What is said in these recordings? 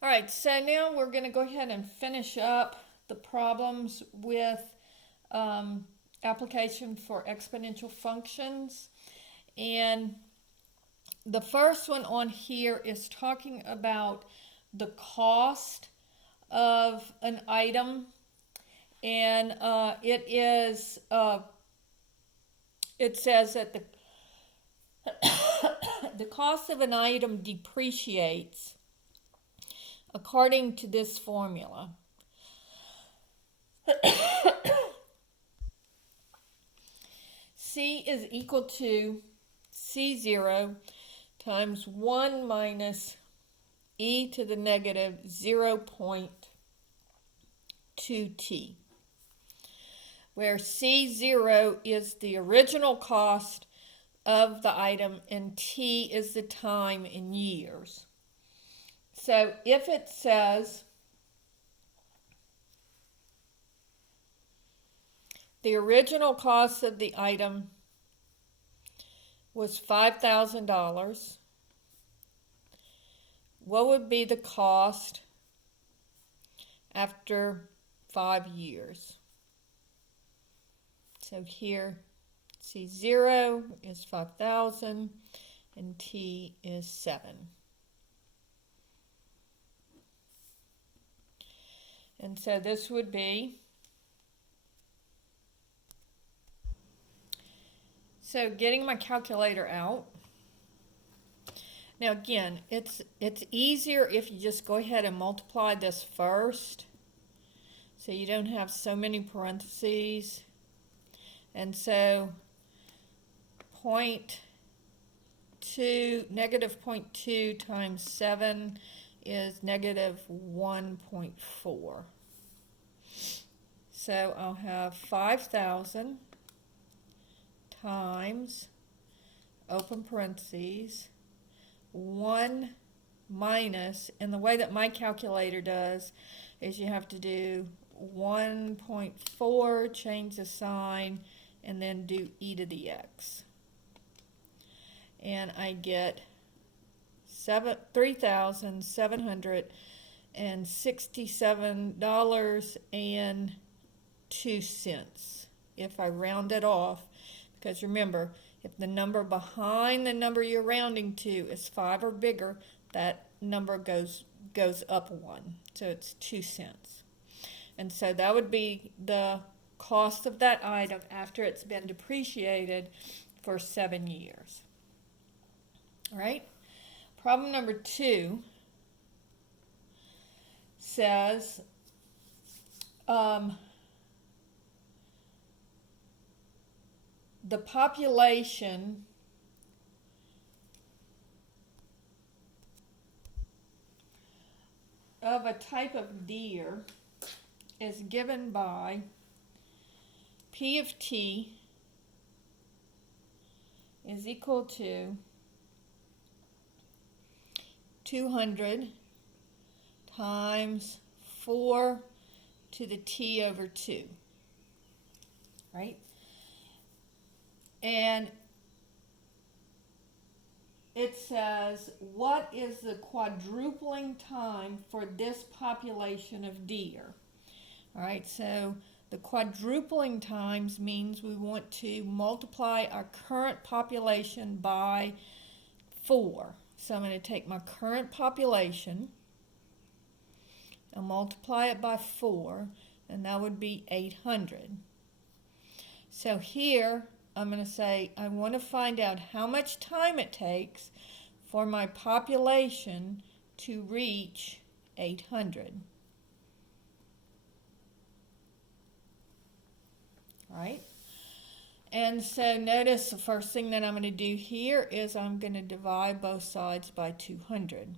All right, so now we're going to go ahead and finish up the problems with um, application for exponential functions. And the first one on here is talking about the cost of an item. And it says that the cost of an item depreciates according to this formula. C is equal to C0 times 1 minus e to the negative 0.2t, where C0 is the original cost of the item and t is the time in years. So if it says the original cost of the item was $5,000, what would be the cost after 5 years? So here, C0 is 5,000 and T is 7. And so this would be, so getting my calculator out. Now again, it's easier if you just go ahead and multiply this first, so you don't have so many parentheses. And so negative 0.2 times 7 is negative 1.4. So I'll have 5,000 times, open parentheses, 1 minus, and the way that my calculator does is you have to do 1.4, change the sign, and then do e to the x. And I get $3,767.02 if I round it off, because remember, if the number behind the number you're rounding to is 5 or bigger, that number goes up 1, so it's 2 cents. And so that would be the cost of that item after it's been depreciated for 7 years. All right. Problem number 2 says the population of a type of deer is given by P of t is equal to 200 times 4 to the t over 2, right? And it says, what is the quadrupling time for this population of deer? All right, so the quadrupling times means we want to multiply our current population by 4. So I'm going to take my current population and multiply it by 4, and that would be 800. So here I'm going to say I want to find out how much time it takes for my population to reach 800. All right? And so notice the first thing that I'm going to do here is I'm going to divide both sides by 200.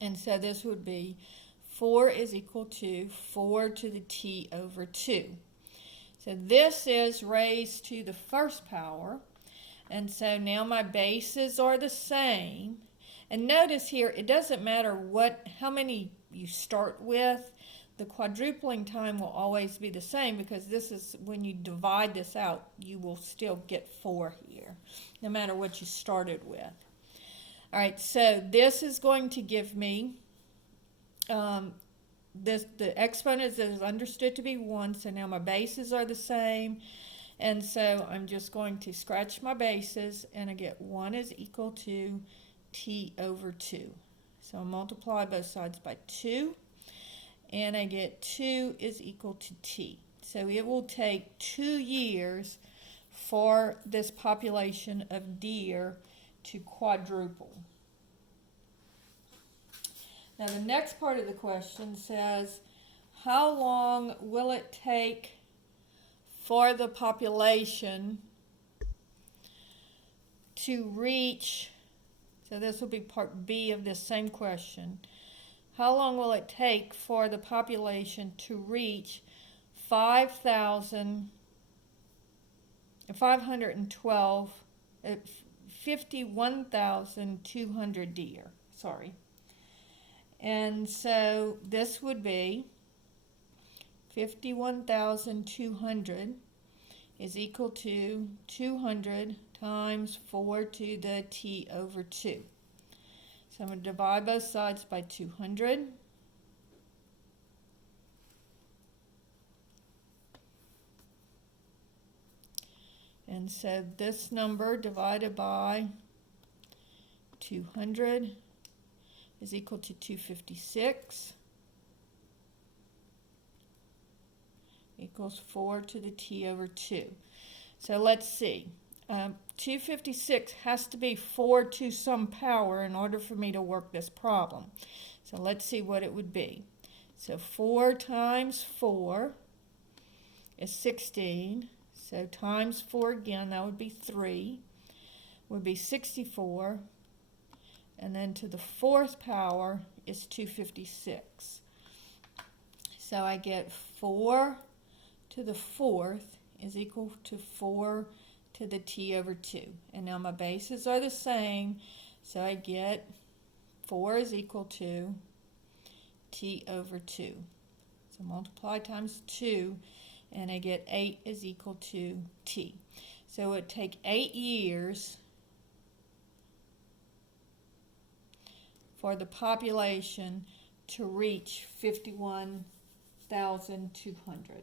And so this would be 4 is equal to 4 to the t over 2. So this is raised to the first power. And so now my bases are the same. And notice here, it doesn't matter how many you start with. The quadrupling time will always be the same, because this is, when you divide this out, you will still get 4 here, no matter what you started with. All right, so this is going to give me, the exponent is understood to be 1, so now my bases are the same. And so I'm just going to scratch my bases, and I get 1 is equal to t over 2. So I'll multiply both sides by 2, and I get 2 is equal to t. So it will take 2 years for this population of deer to quadruple. Now the next part of the question says, how long will it take for the population to reach, so this will be part B of this same question, how long will it take for the population to reach 51,200 deer, sorry. And so this would be 51,200 is equal to 200 times 4 to the t over 2. So I'm going to divide both sides by 200. And so this number divided by 200 is equal to 256. Equals 4 to the t over 2. So let's see. 256 has to be 4 to some power in order for me to work this problem. So let's see what it would be. So 4 times 4 is 16. So times 4 again, that would be 3. Would be 64. And then to the 4th power is 256. So I get 4 to the 4th is equal to 4 to the t over 2. And now my bases are the same, so I get 4 is equal to t over 2. So multiply times 2, and I get 8 is equal to t. So it would take 8 years for the population to reach 51,200.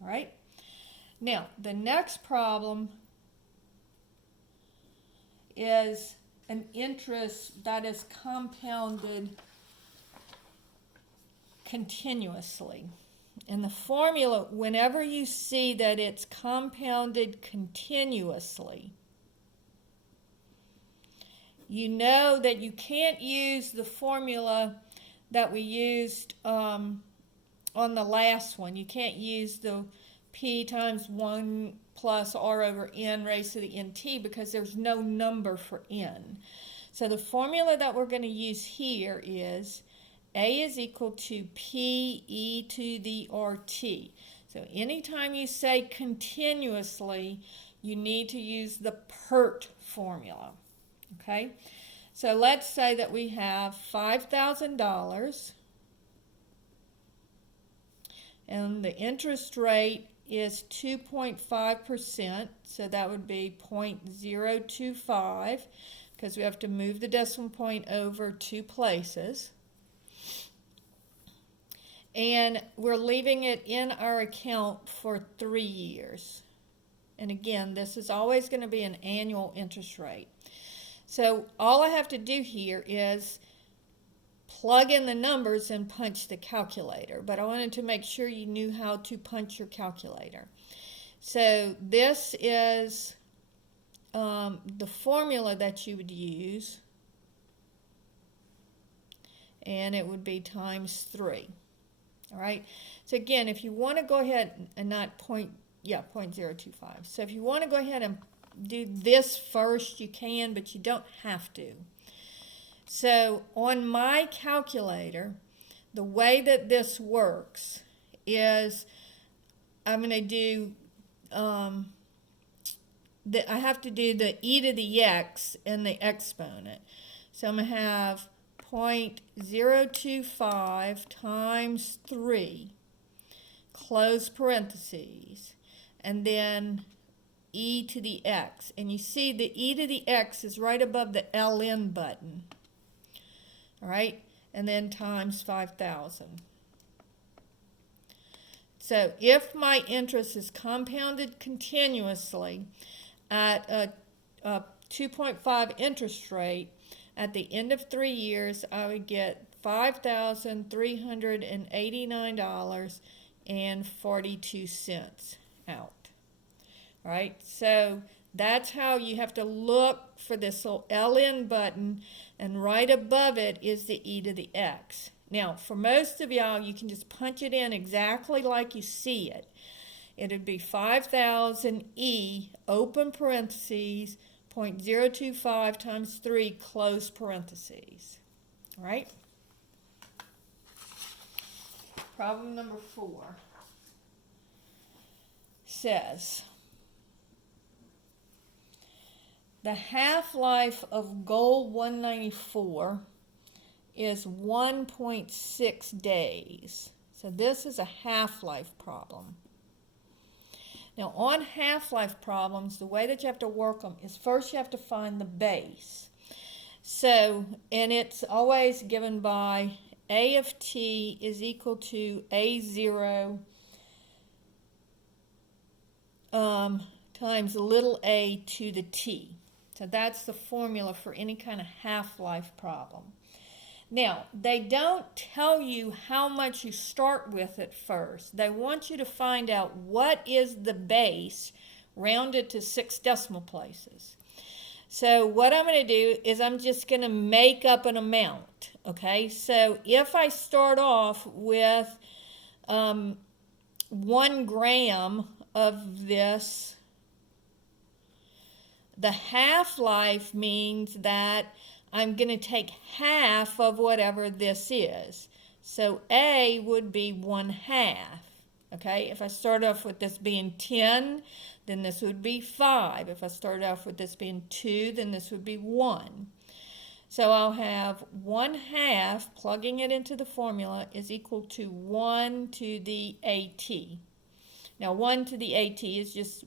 All right. Now, the next problem is an interest that is compounded continuously. And the formula, whenever you see that it's compounded continuously, you know that you can't use the formula that we used on the last one. You can't use the p times 1 plus r over n raised to the nt because there's no number for n. So the formula that we're going to use here is a is equal to p e to the rt. So anytime you say continuously, you need to use the PERT formula. Okay? So let's say that we have $5,000 and the interest rate is 2.5%, so that would be 0.025 because we have to move the decimal point over 2 places. And we're leaving it in our account for 3 years. And again, this is always going to be an annual interest rate. So all I have to do here is plug in the numbers and punch the calculator. But I wanted to make sure you knew how to punch your calculator. So this is the formula that you would use. And it would be times 3. All right. So again, if you want to go ahead and not 0.025. So if you want to go ahead and do this first, you can, but you don't have to. So on my calculator, the way that this works is I'm going to do, I have to do the e to the x and the exponent. So I'm going to have 0.025 times 3, close parentheses, and then e to the x. And you see the e to the x is right above the ln button. All right, and then times 5,000. So if my interest is compounded continuously at a 2.5 interest rate, at the end of 3 years, I would get $5,389.42 out. All right, so that's how you have to look for this little LN button, and right above it is the e to the x. Now, for most of y'all, you can just punch it in exactly like you see it. It would be 5,000 e, open parentheses, 0.025 times 3, close parentheses. All right? Problem number 4 says, the half-life of goal 194 is 1.6 days. So this is a half-life problem. Now on half-life problems, the way that you have to work them is first you have to find the base. So, and it's always given by a of t is equal to a0 times little a to the t. So that's the formula for any kind of half-life problem. Now, they don't tell you how much you start with at first. They want you to find out what is the base rounded to 6 decimal places. So what I'm going to do is I'm just going to make up an amount. Okay, so if I start off with 1 gram of this, the half-life means that I'm going to take half of whatever this is. So A would be 1/2. Okay, if I start off with this being 10, then this would be 5. If I start off with this being 2, then this would be 1. So I'll have 1/2, plugging it into the formula, is equal to 1 to the AT. Now 1 to the AT is just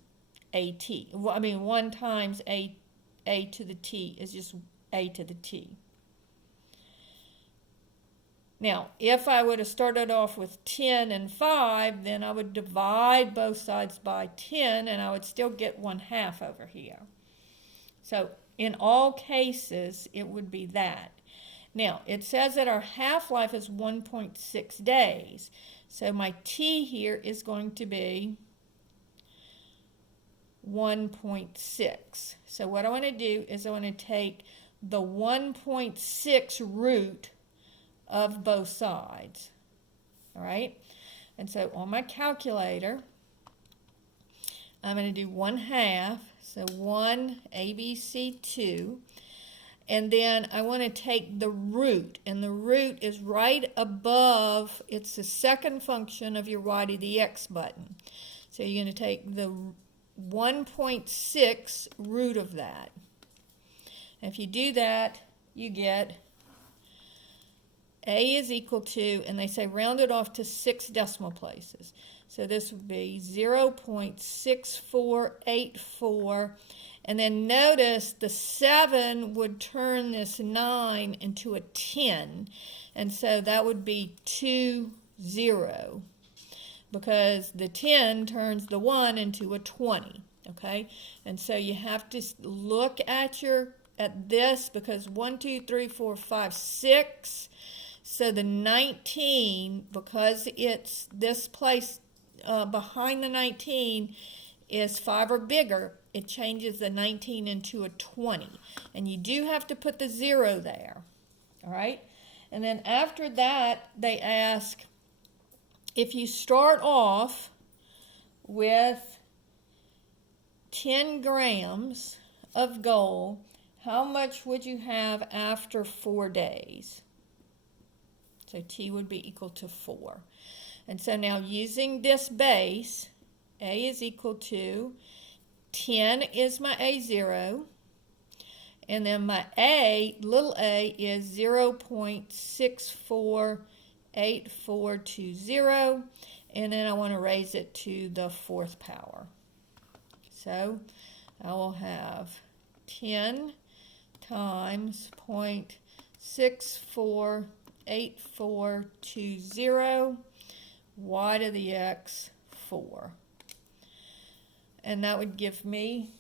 AT. I mean 1 times A to the T is just A to the T. Now, if I would have started off with 10 and 5, then I would divide both sides by 10, and I would still get 1/2 over here. So, in all cases, it would be that. Now, it says that our half-life is 1.6 days. So, my T here is going to be 1.6. So, what I want to do is I want to take the 1.6 root of both sides. All right? And so on my calculator, I'm going to do 1/2, so 1 ABC2, and then I want to take the root, and the root is right above, it's the second function of your y to the x button. So you're going to take the 1.6 root of that. If you do that, you get A is equal to, and they say round it off to 6 decimal places. So this would be 0.6484, and then notice the 7 would turn this 9 into a 10, and so that would be 20, because the 10 turns the 1 into a 20, okay? And so you have to look at this, because 1, 2, 3, 4, 5, 6. So the 19, because it's this place behind the 19 is 5 or bigger, it changes the 19 into a 20. And you do have to put the 0 there. All right? And then after that, they ask, if you start off with 10 grams of gold, how much would you have after 4 days? So T would be equal to 4. And so now using this base, A is equal to 10 is my A0. And then my A, little a, is 0.648420. And then I want to raise it to the 4th power. So I will have 10 times 0.648420 y to the x 4. And that would give me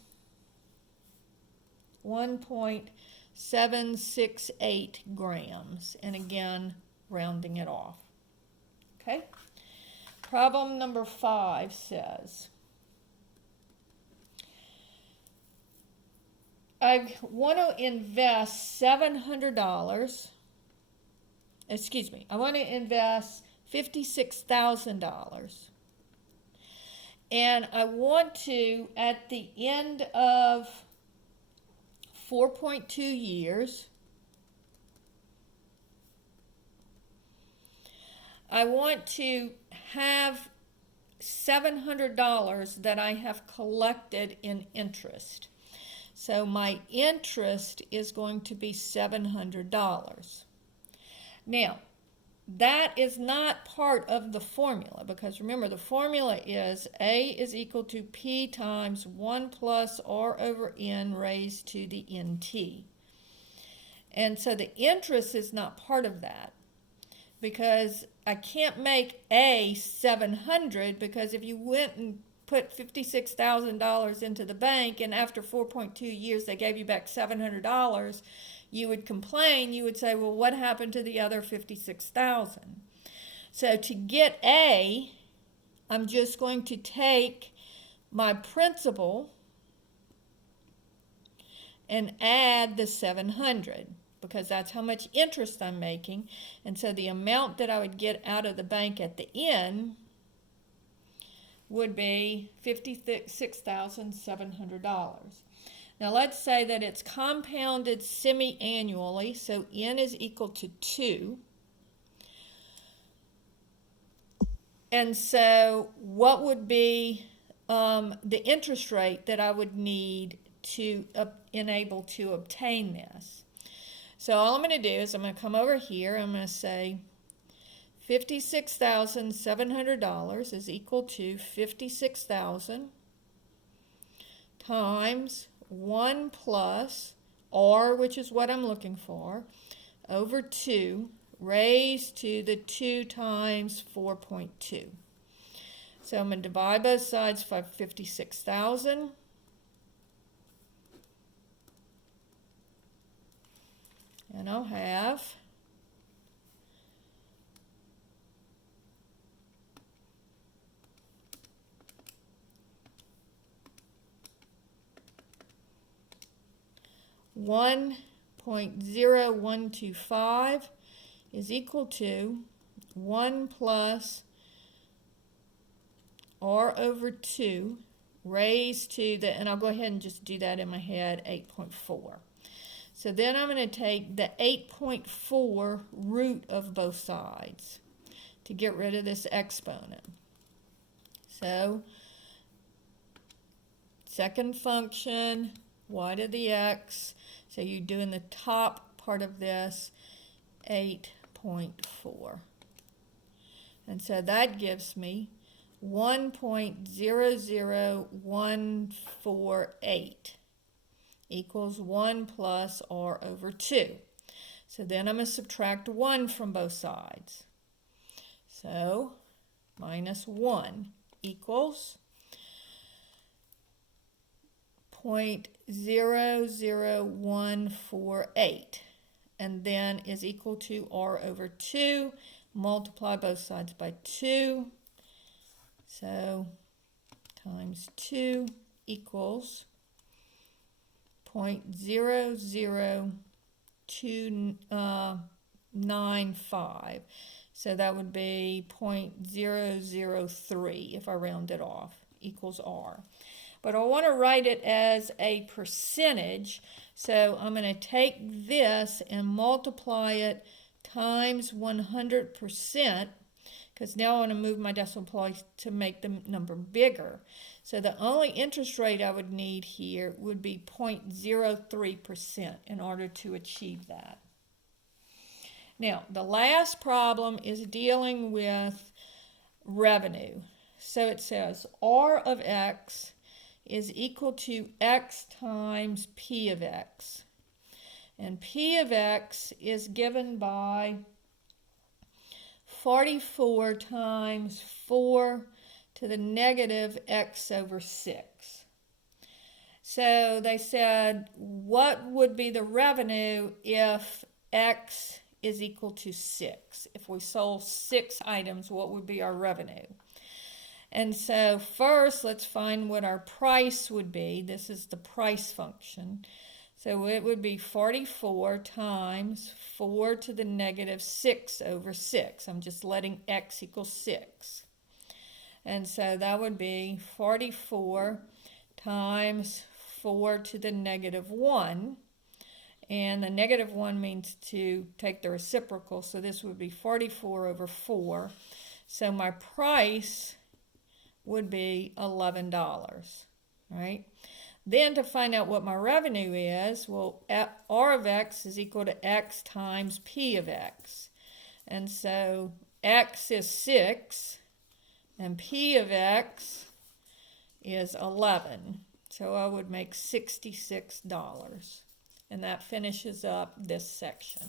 1.768 grams. And again, rounding it off. Okay? Problem number 5 says, I want to invest $700. Excuse me. I want to invest $56,000. And I want to, at the end of 4.2 years, I want to have $700 that I have collected in interest. So my interest is going to be $700. Now, that is not part of the formula, because remember, the formula is A is equal to P times 1 plus R over N raised to the NT. And so the interest is not part of that, because I can't make A 700, because if you went and put $56,000 into the bank and after 4.2 years they gave you back $700, you would complain. You would say, well, what happened to the other $56,000? So to get A, I'm just going to take my principal and add the 700, because that's how much interest I'm making. And so the amount that I would get out of the bank at the end would be $56,700. Now let's say that it's compounded semi-annually, so n is equal to 2. And so what would be the interest rate that I would need to enable to obtain this? So all I'm going to do is I'm going to come over here. I'm going to say $56,700 is equal to 56,000 times 1 plus R, which is what I'm looking for, over 2 raised to the 2 times 4.2. So I'm going to divide both sides by 56,000. And I'll have 1.0125 is equal to 1 plus R over 2 raised to the, and I'll go ahead and just do that in my head, 8.4. So then I'm going to take the 8.4 root of both sides to get rid of this exponent. So second function, y to the x, so you're doing the top part of this, 8.4. And so that gives me 1.00148 equals 1 plus R over 2. So then I'm going to subtract 1 from both sides. So minus 1 equals 0.00148, and then is equal to R over 2. Multiply both sides by 2. So times 2 equals 0.00295. So that would be 0.003 if I round it off, equals R. But I want to write it as a percentage, so I'm going to take this and multiply it times 100%, because now I want to move my decimal place to make the number bigger. So the only interest rate I would need here would be 0.03% in order to achieve that. Now, the last problem is dealing with revenue. So it says R of X is equal to x times p of x. And p of x is given by 44 times 4 to the negative x over 6. So they said, what would be the revenue if x is equal to 6? If we sold 6 items, what would be our revenue? And so first, let's find what our price would be. This is the price function. So it would be 44 times 4 to the negative 6 over 6. I'm just letting x equal 6. And so that would be 44 times 4 to the negative 1. And the negative 1 means to take the reciprocal. So this would be 44 over 4. So my price would be $11, right? Then to find out what my revenue is, well, R of x is equal to x times P of x. And so x is 6 and P of x is 11. So I would make $66. And that finishes up this section.